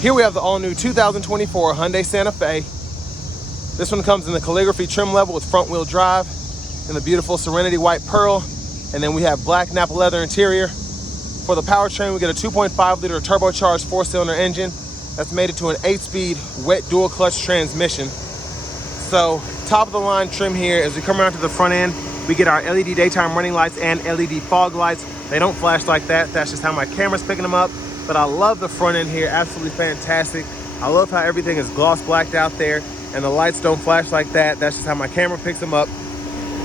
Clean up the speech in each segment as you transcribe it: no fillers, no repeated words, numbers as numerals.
Here we have the all-new 2024 Hyundai Santa Fe. This one comes in the Calligraphy trim level with front-wheel drive and the beautiful Serenity white pearl. And then we have black Napa leather interior. For the powertrain, we get a 2.5-liter turbocharged 4-cylinder engine that's mated to an 8-speed wet dual clutch transmission. So top of the line trim here, as we come around to the front end, we get our LED daytime running lights and LED fog lights. They don't flash like that. That's just how my camera's picking them up. But I love the front end here, absolutely fantastic. I love how everything is gloss blacked out there and the lights don't flash like that. That's just how my camera picks them up.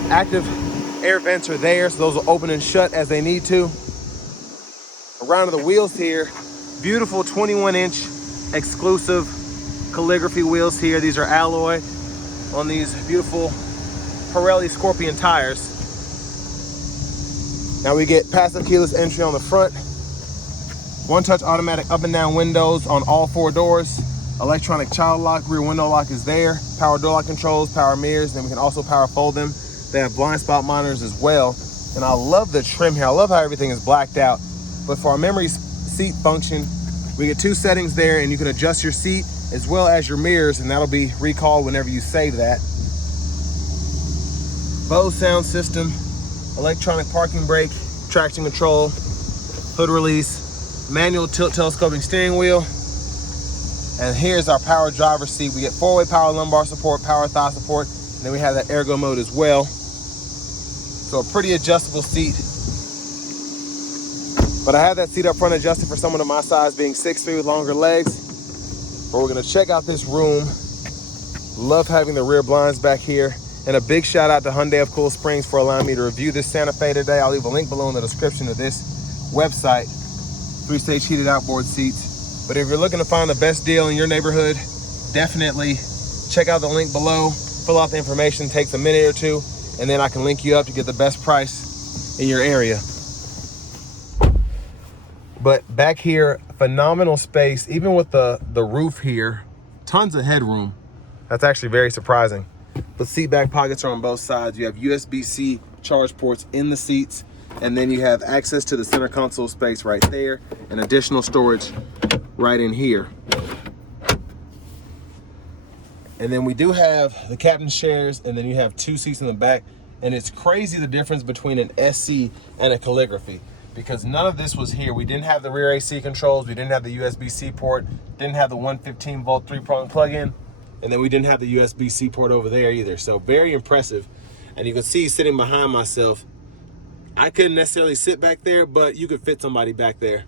Active air vents are there, so those will open and shut as they need to. Around to the wheels here, beautiful 21-inch exclusive Calligraphy wheels here. These are alloy on these beautiful Pirelli Scorpion tires. Now we get passive keyless entry on the front. One-touch automatic up and down windows on all 4 doors. Electronic child lock, rear window lock is there. Power door lock controls, power mirrors, then we can also power fold them. They have blind spot monitors as well. And I love the trim here. I love how everything is blacked out. But for our memory seat function, we get 2 settings there, and you can adjust your seat as well as your mirrors, and that'll be recalled whenever you save that. Bose sound system, electronic parking brake, traction control, hood release, manual tilt telescoping steering wheel. And here's our power driver's seat. We get 4-way power lumbar support, power thigh support, and then we have that ergo mode as well. So a pretty adjustable seat. But I have that seat up front adjusted for someone of my size, being 6'3" with longer legs. But we're gonna check out this room. Love having the rear blinds back here. And a big shout out to Hyundai of Cool Springs for allowing me to review this Santa Fe today. I'll leave a link below in the description of this website. 3-stage heated outboard seats. But if you're looking to find the best deal in your neighborhood, definitely check out the link below. Fill out the information, takes a minute or 2, and then I can link you up to get the best price in your area. But back here, phenomenal space. Even with the roof here, tons of headroom. That's actually very surprising. The seat back pockets are on both sides. You have USB-C charge ports in the seats, and then you have access to the center console space right there, and additional storage right in here. And then we do have the captain's chairs, and then you have 2 seats in the back. And it's crazy the difference between an SC and a Calligraphy, because none of this was here. We didn't have the rear AC controls. We didn't have the USB-C port. Didn't have the 115 volt 3-prong plug-in. And then we didn't have the USB-C port over there either. So very impressive. And you can see sitting behind myself, I couldn't necessarily sit back there, but you could fit somebody back there.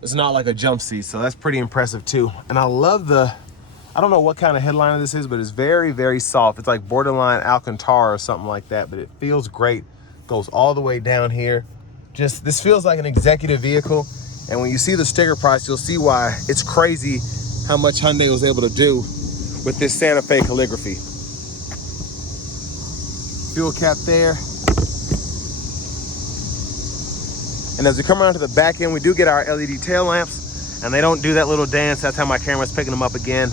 It's not like a jump seat, so that's pretty impressive too. And I love I don't know what kind of headliner this is, but it's very, very soft. It's like borderline Alcantara or something like that, but it feels great. Goes all the way down here. This feels like an executive vehicle. And when you see the sticker price, you'll see why it's crazy how much Hyundai was able to do with this Santa Fe Calligraphy. Fuel cap there. And as we come around to the back end, we do get our LED tail lamps, and they don't do that little dance. That's how my camera's picking them up again.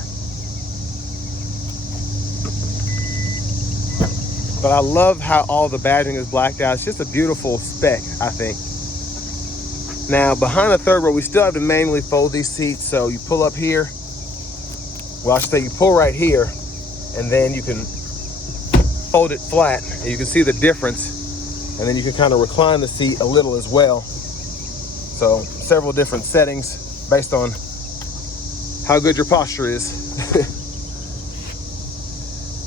But I love how all the badging is blacked out. It's just a beautiful spec, I think. Now, behind the third row, we still have to manually fold these seats. So you pull up here. Well, I should say you pull right here, and then you can fold it flat, and you can see the difference. And then you can kind of recline the seat a little as well. So several different settings based on how good your posture is.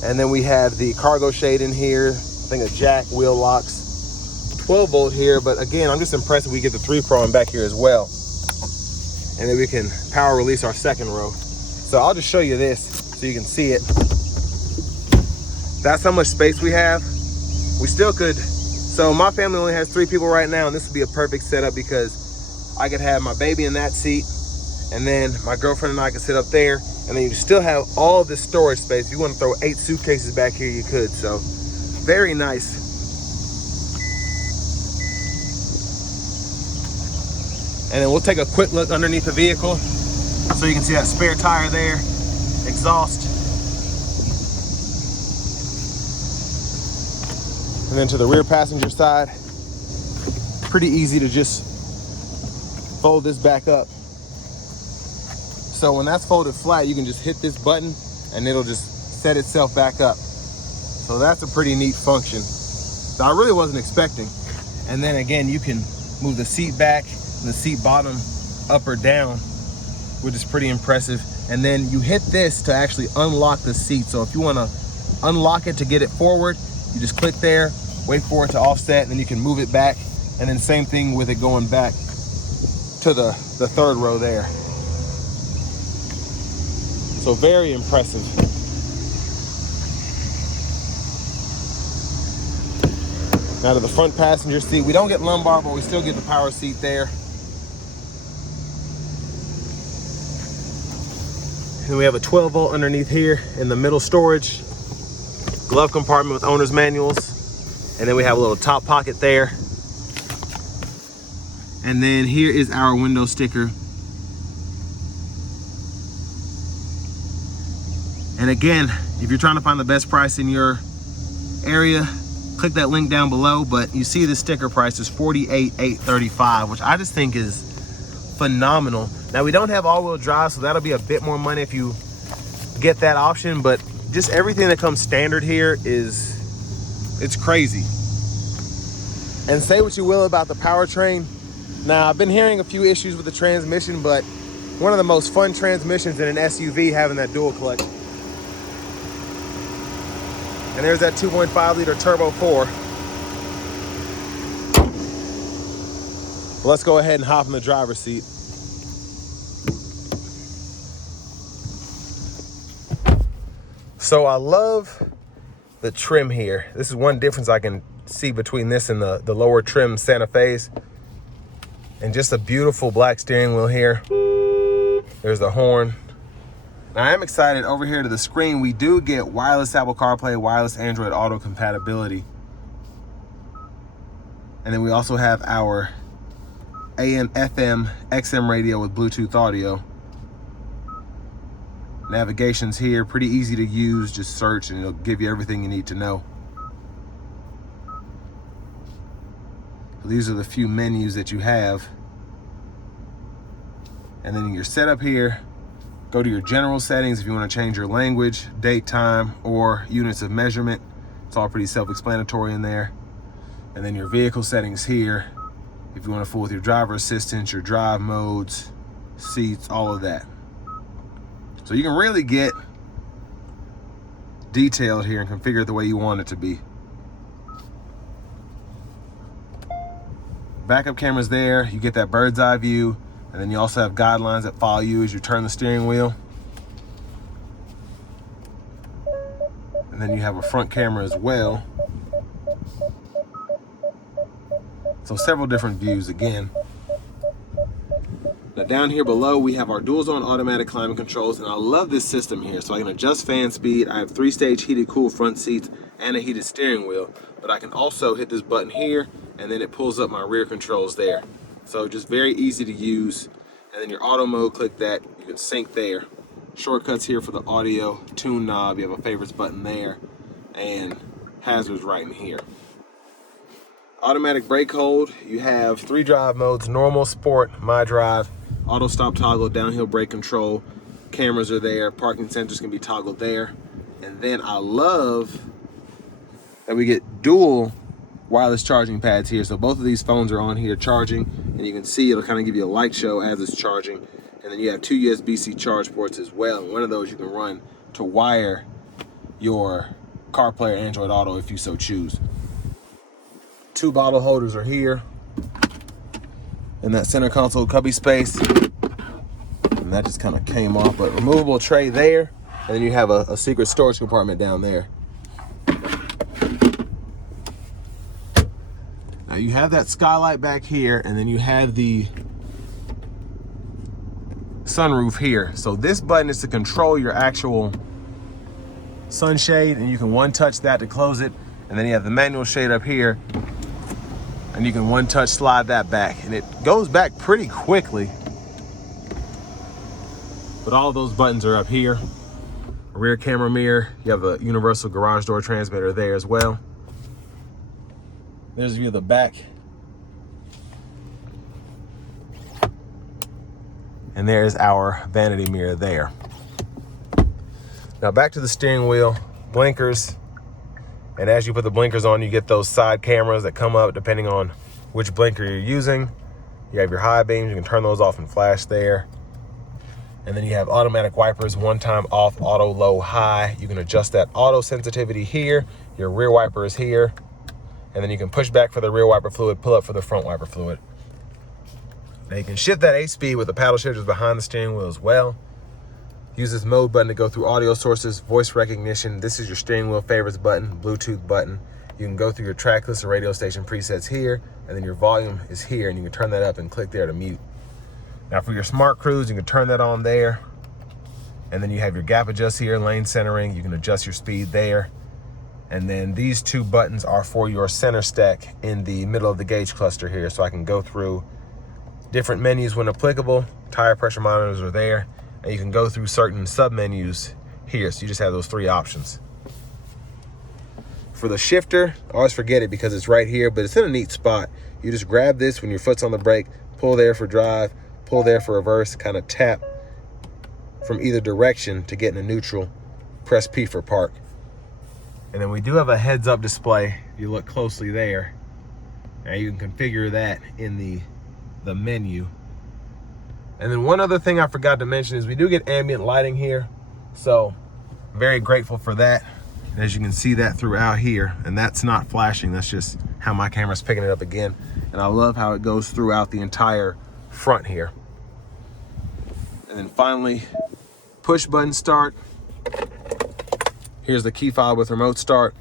And then we have the cargo shade in here. I think a jack, wheel locks, 12 volt here. But again, I'm just impressed that we get the 3-prong back here as well. And then we can power release our second row. So I'll just show you this so you can see it. That's how much space we have. We still could, so my family only has 3 people right now, and this would be a perfect setup because I could have my baby in that seat, and then my girlfriend and I could sit up there, and then you still have all this storage space. If you want to throw 8 suitcases back here, you could. So very nice. And then we'll take a quick look underneath the vehicle so you can see that spare tire there, exhaust. And then to the rear passenger side, pretty easy to just fold this back up. So when that's folded flat, you can just hit this button and it'll just set itself back up. So that's a pretty neat function that I really wasn't expecting. And then again, you can move the seat back and the seat bottom up or down, which is pretty impressive. And then you hit this to actually unlock the seat. So if you want to unlock it to get it forward, you just click there, wait for it to offset, and then you can move it back. And then same thing with it going back to the third row there. So very impressive. Now to the front passenger seat, we don't get lumbar, but we still get the power seat there. And we have a 12 volt underneath here in the middle storage. Glove compartment with owner's manuals. And then we have a little top pocket there. And then here is our window sticker. And again, if you're trying to find the best price in your area, click that link down below. But you see the sticker price is $48,835, which I just think is phenomenal. Now we don't have all-wheel drive, so that'll be a bit more money if you get that option, but just everything that comes standard here it's crazy. And say what you will about the powertrain. Now I've been hearing a few issues with the transmission, but one of the most fun transmissions in an SUV having that dual clutch. And there's that 2.5 liter turbo 4. Let's go ahead and hop in the driver's seat. So I love the trim here. This is one difference I can see between this and the lower trim Santa Fe's. And just a beautiful black steering wheel here. There's the horn. Now I am excited. Over here to the screen, we do get wireless Apple CarPlay, wireless Android Auto compatibility. And then we also have our AM, FM, XM radio with Bluetooth audio. Navigation's here, pretty easy to use. Just search and it'll give you everything you need to know. So these are the few menus that you have. And then in your setup here, go to your general settings if you want to change your language, date, time, or units of measurement. It's all pretty self-explanatory in there. And then your vehicle settings here, if you want to fool with your driver assistance, your drive modes, seats, all of that. So you can really get detailed here and configure it the way you want it to be. Backup camera's there. You get that bird's eye view. And then you also have guidelines that follow you as you turn the steering wheel. And then you have a front camera as well. So several different views again. Now down here below, we have our dual zone automatic climate controls, and I love this system here. So I can adjust fan speed. I have 3-stage heated cool front seats and a heated steering wheel, but I can also hit this button here and then it pulls up my rear controls there. So just very easy to use. And then your auto mode, click that, you can sync there. Shortcuts here for the audio, tune knob, you have a favorites button there, and hazards right in here. Automatic brake hold, you have 3 drive modes: normal, sport, my drive, auto stop toggle, downhill brake control, cameras are there, parking sensors can be toggled there. And then I love that we get dual wireless charging pads here. So both of these phones are on here charging, and you can see it'll kind of give you a light show as it's charging. And then you have 2 USB-C charge ports as well. And one of those you can run to wire your CarPlay or Android Auto if you so choose. 2 bottle holders are here in that center console cubby space. And that just kind of came off, but removable tray there. And then you have a secret storage compartment down there. Now you have that skylight back here, and then you have the sunroof here. So this button is to control your actual sunshade, and you can one-touch that to close it. And then you have the manual shade up here, and you can one-touch slide that back, and it goes back pretty quickly. But all of those buttons are up here. A rear camera mirror, you have a universal garage door transmitter there as well. There's a view of the back. And there's our vanity mirror there. Now back to the steering wheel, blinkers. And as you put the blinkers on, you get those side cameras that come up depending on which blinker you're using. You have your high beams, you can turn those off and flash there. And then you have automatic wipers, one time off, auto, low, high. You can adjust that auto sensitivity here. Your rear wiper is here. And then you can push back for the rear wiper fluid, pull up for the front wiper fluid. Now you can shift that 8-speed with the paddle shifters behind the steering wheel as well. Use this mode button to go through audio sources, voice recognition. This is your steering wheel favorites button, Bluetooth button. You can go through your track list or radio station presets here, and then your volume is here, and you can turn that up and click there to mute. Now for your smart cruise, you can turn that on there. And then you have your gap adjust here, lane centering. You can adjust your speed there. And then these two buttons are for your center stack in the middle of the gauge cluster here. So I can go through different menus when applicable. Tire pressure monitors are there. And you can go through certain sub-menus here. So you just have those three options. For the shifter, I always forget it because it's right here, but it's in a neat spot. You just grab this when your foot's on the brake, pull there for drive, pull there for reverse, kind of tap from either direction to get into neutral, press P for park. And then we do have a heads-up display. If you look closely there, now you can configure that in the menu. And then one other thing I forgot to mention is we do get ambient lighting here. So very grateful for that. And as you can see that throughout here, and that's not flashing, that's just how my camera's picking it up again. And I love how it goes throughout the entire front here. And then finally, push button start. Here's the key fob with remote start.